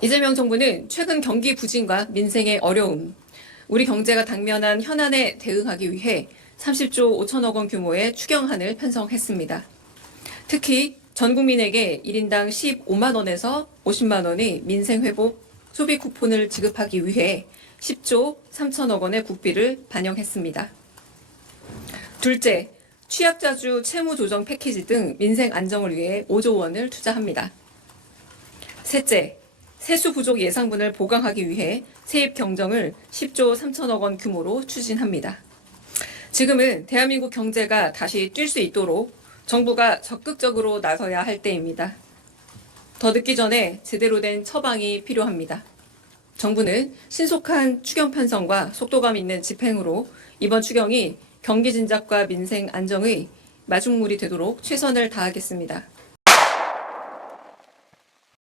이재명 정부는 최근 경기 부진과 민생의 어려움, 우리 경제가 당면한 현안에 대응하기 위해 30조 5천억 원 규모의 추경안을 편성했습니다. 특히 전 국민에게 1인당 15만 원에서 50만 원의 민생 회복 소비 쿠폰을 지급하기 위해 10조 3천억 원의 국비를 반영했습니다. 둘째, 취약자주 채무 조정 패키지 등 민생 안정을 위해 5조 원을 투자합니다. 셋째, 세수 부족 예상분을 보강하기 위해 세입 경정을 10조 3천억 원 규모로 추진합니다. 지금은 대한민국 경제가 다시 뛸 수 있도록 정부가 적극적으로 나서야 할 때입니다. 더 늦기 전에 제대로 된 처방이 필요합니다. 정부는 신속한 추경 편성과 속도감 있는 집행으로 이번 추경이 경기 진작과 민생 안정의 마중물이 되도록 최선을 다하겠습니다.